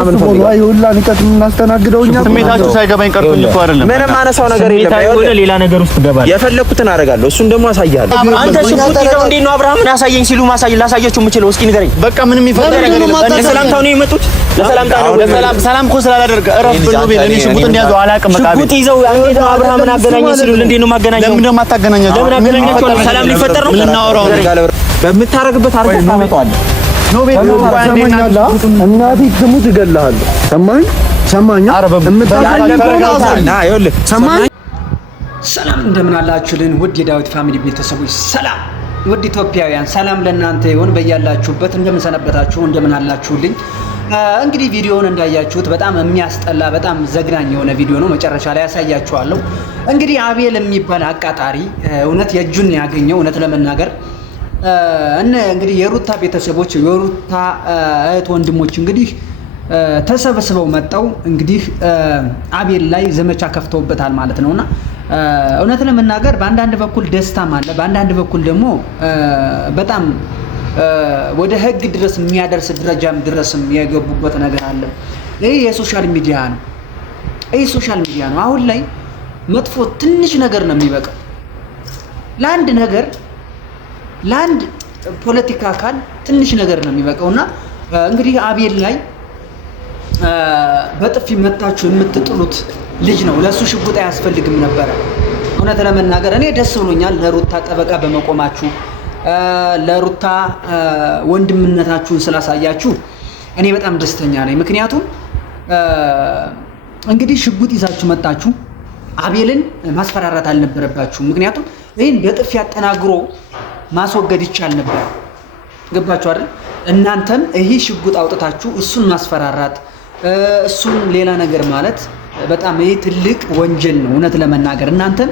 ምናምን ፈልጋ ይሁላ ንቀት እናስተናግደው እኛ ስሜታችሁ ሳይገባኝ ቀርቶኝ እኮ አይደለም። ምንም አነሳው ነገር የለም። አይሆን ሌላ ነገር ውስጥ ገባል። የፈለኩትን አደርጋለሁ። እሱን ደግሞ አሳያለሁ። አንተ ሽጉጥ ይዘው እንዴት ነው አብርሃምን አሳየኝ ሲሉ ላሳያችሁ የምችለው? እስኪ ንገረኝ። በቃ ምንም ይፈጠር ነገር የለም። ለሰላምታው ነው የመጡት። ለሰላምታው ነው። ሰላም እኮ ስላላደረገ እረፍ ብሎ ቤት እኔ ሽጉጥ እንዲያዘው አላውቅም። በቃ ሽጉጥ ይዘው እንዴት ነው አብርሃምን አገናኘኝ ሲሉ እንዴት ነው ማገናኘው? ለምን ደግሞ አታገናኘው? ለምን አገናኛቸው? ሰላም ሊፈጠር ነው። ልናወራው በምታረግበት አርገህ ታመጣዋለህ። ነው ቤት ነው ሰማኛላ እናቴ ትሙት እገልሃለሁ። ሰማኝ ሰማኝ። ሰላም እንደምን አላችሁልን ውድ የዳዊት ፋሚሊ ቤተሰቦች፣ ሰላም ውድ ኢትዮጵያውያን፣ ሰላም ለእናንተ ይሁን። በያላችሁበት እንደምን ሰነበታችሁ፣ እንደምን አላችሁልኝ? እንግዲህ ቪዲዮውን እንዳያችሁት በጣም የሚያስጠላ በጣም ዘግናኝ የሆነ ቪዲዮ ነው። መጨረሻ ላይ ያሳያችኋለሁ። እንግዲህ አቤል የሚባል አቃጣሪ እውነት የእጁን ያገኘው እውነት ለመናገር እንግዲህ የሩታ ቤተሰቦች የሩታ እህት ወንድሞች እንግዲህ ተሰብስበው መጣው እንግዲህ አቤል ላይ ዘመቻ ከፍተውበታል ማለት ነውና እውነት ለመናገር በአንዳንድ በኩል ደስታም አለ፣ በአንዳንድ በኩል ደግሞ በጣም ወደ ሕግ ድረስ የሚያደርስ ደረጃም ድረስም የገቡበት ነገር አለ። ይሄ የሶሻል ሚዲያ ነው። ይሄ ሶሻል ሚዲያ ነው። አሁን ላይ መጥፎ ትንሽ ነገር ነው የሚበቃው ለአንድ ነገር ለአንድ ፖለቲካ አካል ትንሽ ነገር ነው የሚበቃውና እንግዲህ አቤል ላይ በጥፊ መታችሁ የምትጥሉት ልጅ ነው። ለሱ ሽጉጥ አያስፈልግም ነበረ። እውነት ለመናገር እኔ ደስ ብሎኛል ለሩታ ጠበቃ በመቆማችሁ፣ ለሩታ ወንድምነታችሁን ስላሳያችሁ እኔ በጣም ደስተኛ ነኝ። ምክንያቱም እንግዲህ ሽጉጥ ይዛችሁ መጣችሁ አቤልን ማስፈራራት አልነበረባችሁ። ምክንያቱም ይሄን በጥፊ አጠናግሮ ማስወገድ ይቻል ነበር። ገባችሁ አይደል? እናንተም ይሄ ሽጉጥ አውጥታችሁ እሱን ማስፈራራት እሱን ሌላ ነገር ማለት በጣም ይሄ ትልቅ ወንጀል ነው። እውነት ለመናገር እናንተም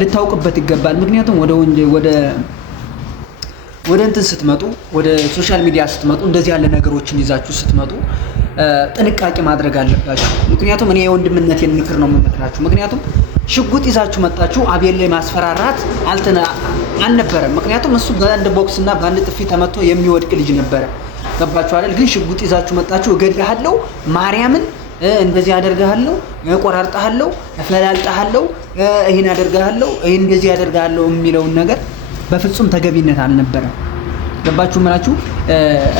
ልታውቁበት ይገባል። ምክንያቱም ወደ እንትን ስትመጡ ወደ ሶሻል ሚዲያ ስትመጡ እንደዚህ ያለ ነገሮችን ይዛችሁ ስትመጡ ጥንቃቄ ማድረግ አለባችሁ። ምክንያቱም እኔ የወንድምነቴን ምክር ነው የምመክራችሁ። ምክንያቱም ሽጉጥ ይዛችሁ መጣችሁ አቤል ላይ ማስፈራራት አልነበረም። ምክንያቱም እሱ በአንድ ቦክስ እና በአንድ ጥፊ ተመቶ የሚወድቅ ልጅ ነበረ። ገባችሁ አይደል? ግን ሽጉጥ ይዛችሁ መጣችሁ እገድልሃለሁ፣ ማርያምን እንደዚህ አደርጋለሁ፣ ቆራርጣለሁ፣ እፈላልጣለሁ፣ ይሄን አደርጋለሁ፣ ይሄን እንደዚህ አደርጋለሁ የሚለውን ነገር በፍጹም ተገቢነት አልነበረም። ገባችሁ ማለት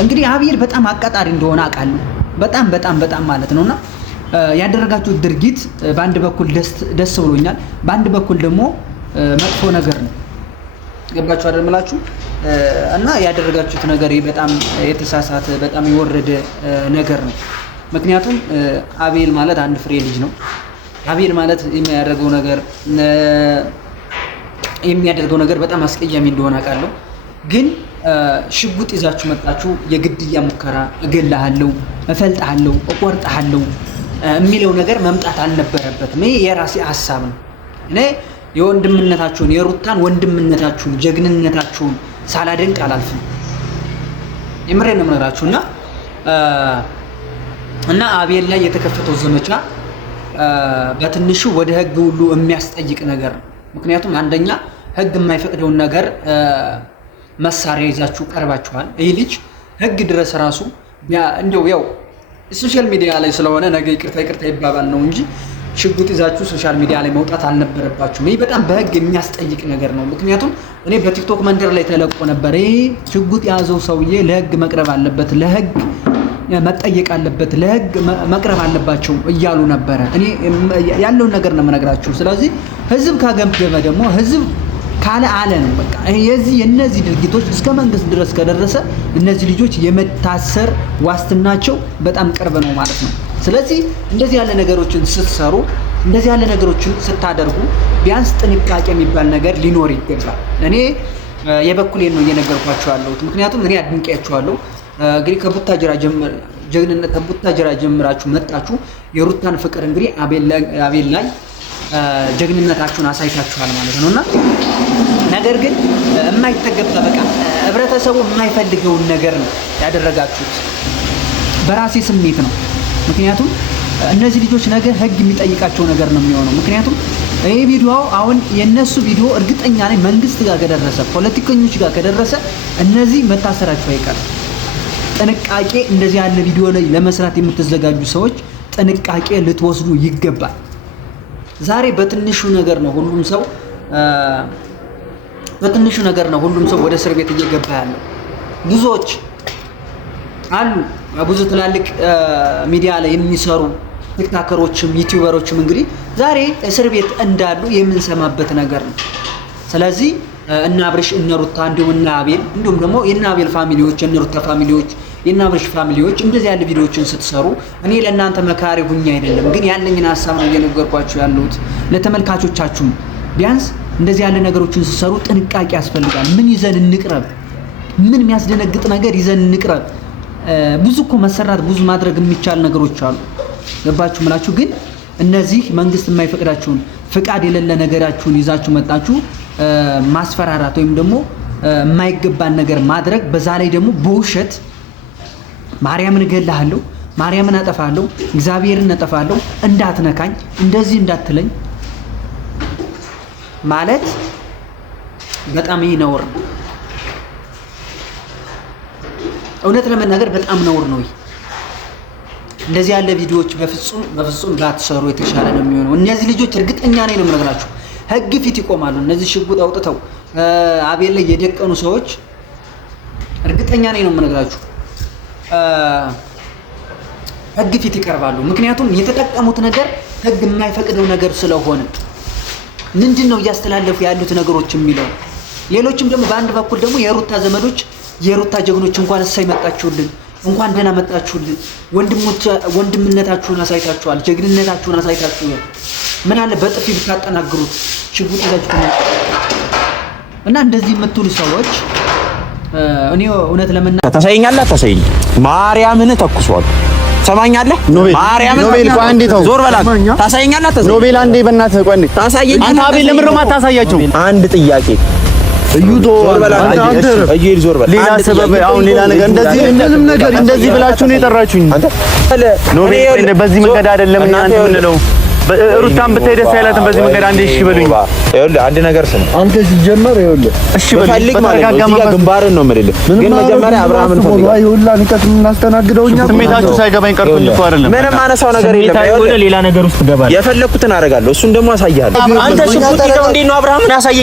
እንግዲህ አቤል በጣም አቃጣሪ እንደሆነ አውቃለሁ። በጣም ማለት ነውና ያደረጋችሁት ድርጊት በአንድ በኩል ደስ ብሎኛል፣ በአንድ በኩል ደግሞ መጥፎ ነገር ነው። ገባችሁ አይደል ማለት እና ያደረጋችሁት ነገር በጣም የተሳሳተ በጣም የወረደ ነገር ነው። ምክንያቱም አቤል ማለት አንድ ፍሬ ልጅ ነው። አቤል ማለት የሚያደርገው ነገር በጣም አስቀያሚ እንደሆነ አውቃለሁ። ግን ሽጉጥ ይዛችሁ መጣችሁ የግድያ ሙከራ እገልሃለሁ፣ እፈልጣለሁ፣ እቆርጣለሁ የሚለው ነገር መምጣት አልነበረበትም። ይሄ የራሴ ሐሳብ ነው። እኔ የወንድምነታችሁን የሩታን ወንድምነታችሁን ጀግንነታችሁን ሳላደንቅ አላልፍም። የምሬን ነው የምነግራችሁና እና አቤል ላይ የተከፈተው ዘመቻ በትንሹ ወደ ሕግ ሁሉ የሚያስጠይቅ ነገር ነው። ምክንያቱም አንደኛ ሕግ የማይፈቅደውን ነገር መሳሪያ ይዛችሁ ቀርባችኋል። ይህ ልጅ ሕግ ድረስ ራሱ እንደው ያው ሶሻል ሚዲያ ላይ ስለሆነ ነገ ይቅርታ ይባባል ነው እንጂ ሽጉጥ ይዛችሁ ሶሻል ሚዲያ ላይ መውጣት አልነበረባችሁም። ይህ በጣም በሕግ የሚያስጠይቅ ነገር ነው። ምክንያቱም እኔ በቲክቶክ መንደር ላይ ተለቆ ነበር። ይህ ሽጉጥ የያዘው ሰውዬ ለሕግ መቅረብ አለበት፣ ለሕግ መጠየቅ አለበት፣ ለሕግ መቅረብ አለባቸው እያሉ ነበረ። እኔ ያለውን ነገር ነው የምነግራችሁ። ስለዚህ ህዝብ ካገመገመ ደግሞ ህዝብ ካለ አለ ነው በቃ። የነዚህ ድርጊቶች እስከ መንግስት ድረስ ከደረሰ እነዚህ ልጆች የመታሰር ዋስትናቸው በጣም ቅርብ ነው ማለት ነው። ስለዚህ እንደዚህ ያለ ነገሮችን ስትሰሩ፣ እንደዚህ ያለ ነገሮችን ስታደርጉ ቢያንስ ጥንቃቄ የሚባል ነገር ሊኖር ይገባል። እኔ የበኩሌን ነው እየነገርኳቸው ያለሁት። ምክንያቱም እኔ አድንቄያቸዋለሁ። እንግዲህ ከቡታጅራ ጀምራችሁ መጣችሁ የሩታን ፍቅር እንግዲህ አቤል ላይ ጀግንነታችሁን አሳይታችኋል ማለት ነውና ነገር ግን የማይተገባ በቃ ህብረተሰቡ የማይፈልገውን ነገር ነው ያደረጋችሁት። በራሴ ስሜት ነው። ምክንያቱም እነዚህ ልጆች ነገ ህግ የሚጠይቃቸው ነገር ነው የሚሆነው። ምክንያቱም ይሄ ቪዲዮ አሁን የነሱ ቪዲዮ እርግጠኛ ነኝ መንግስት ጋር ከደረሰ ፖለቲከኞች ጋር ከደረሰ እነዚህ መታሰራቸው አይቀርም። ጥንቃቄ እንደዚህ ያለ ቪዲዮ ላይ ለመስራት የምትዘጋጁ ሰዎች ጥንቃቄ ልትወስዱ ይገባል። ዛሬ በትንሹ ነገር ነው ሁሉም ሰው ወደ እስር ቤት እየገባ ያለው። ብዙዎች አሉ ብዙ ትላልቅ ሚዲያ ላይ የሚሰሩ ቲክቶከሮችም ዩቲዩበሮችም እንግዲህ ዛሬ እስር ቤት እንዳሉ የምንሰማበት ነገር ነው። ስለዚህ እና አብርሽ እነ ሩታ እንዲሁም እና አቤል እንዲሁም ደግሞ የና አቤል ፋሚሊዎች የነ ሩታ ፋሚሊዎች የና አብርሽ ፋሚሊዎች እንደዚህ ያለ ቪዲዮዎችን ስትሰሩ እኔ ለእናንተ መካሪ ሁኛ አይደለም፣ ግን ያለኝን ሀሳብ ነው እየነገርኳችሁ ያለሁት ለተመልካቾቻችሁ። ቢያንስ እንደዚህ ያለ ነገሮችን ስትሰሩ ጥንቃቄ ያስፈልጋል። ምን ይዘን እንቅረብ? ምን የሚያስደነግጥ ነገር ይዘን እንቅረብ? ብዙ እኮ መሰራት ብዙ ማድረግ የሚቻል ነገሮች አሉ። ገባችሁ ምላችሁ? ግን እነዚህ መንግስት የማይፈቅዳችሁን ፍቃድ የሌለ ነገራችሁን ይዛችሁ መጣችሁ ማስፈራራት ወይም ደግሞ የማይገባን ነገር ማድረግ፣ በዛ ላይ ደግሞ በውሸት ማርያምን እገልሃለሁ፣ ማርያምን አጠፋለሁ፣ እግዚአብሔርን አጠፋለሁ፣ እንዳትነካኝ፣ እንደዚህ እንዳትለኝ ማለት በጣም ይሄ ነውር ነው። እውነት ለመናገር በጣም ነውር ነው። እንደዚህ ያለ ቪዲዮዎች በፍጹም ባትሰሩ የተሻለ ነው የሚሆነው። እነዚህ ልጆች እርግጠኛ ነኝ ነው የምነግራችሁ ህግ ፊት ይቆማሉ። እነዚህ ሽጉጥ አውጥተው አቤል ላይ የደቀኑ ሰዎች እርግጠኛ ነኝ ነው የምነግራችሁ ህግ ፊት ይቀርባሉ። ምክንያቱም የተጠቀሙት ነገር ህግ የማይፈቅደው ነገር ስለሆነ ምንድነው እያስተላለፉ ያሉት ነገሮች የሚለው። ሌሎችም ደግሞ በአንድ በኩል ደግሞ የሩታ ዘመዶች የሩታ ጀግኖች እንኳን እሳይ መጣችሁልን፣ እንኳን ደህና መጣችሁልን፣ ወንድምነታችሁን አሳይታችኋል፣ ጀግንነታችሁን አሳይታችኋል፣ ምን አለ በጥፊ ብታጠናግሩት ሽጉጥ ይዛችሁ እና እንደዚህ የምትሉ ሰዎች እኔ እውነት ለመናገር ታሳየኛለህ አታሳየኝ? ማርያምን ተኩሷል። ሰማኛለህ? ማርያምን ዞር በላ። ታሳየኛለህ አታሳየኝ? ኖቤል አንዴ በእናትህ ቆይ እንዴ ታሳየኝ። አንተ አቤል ለምን ነው የማታሳያቸው? አንድ ጥያቄ ዞር በላ። ሌላ ሰበብ አሁን ሌላ ነገር እንደዚህ ብላችሁ ነው የጠራችሁኝ? ኖቤል በዚህ መንገድ አይደለም እናንተ የምንለው። ሩታን ብታይ ደስ አይላትም በዚህ መንገድ። አንዴ እሺ በሉኝ። ይኸውልህ አንድ ነገር ስም አንተ ሲጀመር ይኸውልህ እሺ በፈልግ ማለት ነው። እዚህ ጋር ግንባርን ነው የምልህ፣ ግን መጀመሪያ አብርሃምን ፈልግ። ይኸውልህ ንቀት የምናስተናግደው እኛ ስሜታችሁ ሳይገባኝ ቀርቶኝ እኮ አይደለም። ምንም አነሳው ነገር የለም። ሌላ ነገር ውስጥ ገባል። የፈለኩትን አደርጋለሁ። እሱን ደግሞ አሳያለሁ። አንተ ሽጉጥ ይዘው እንዴት ነው አብርሃምን አሳየኝ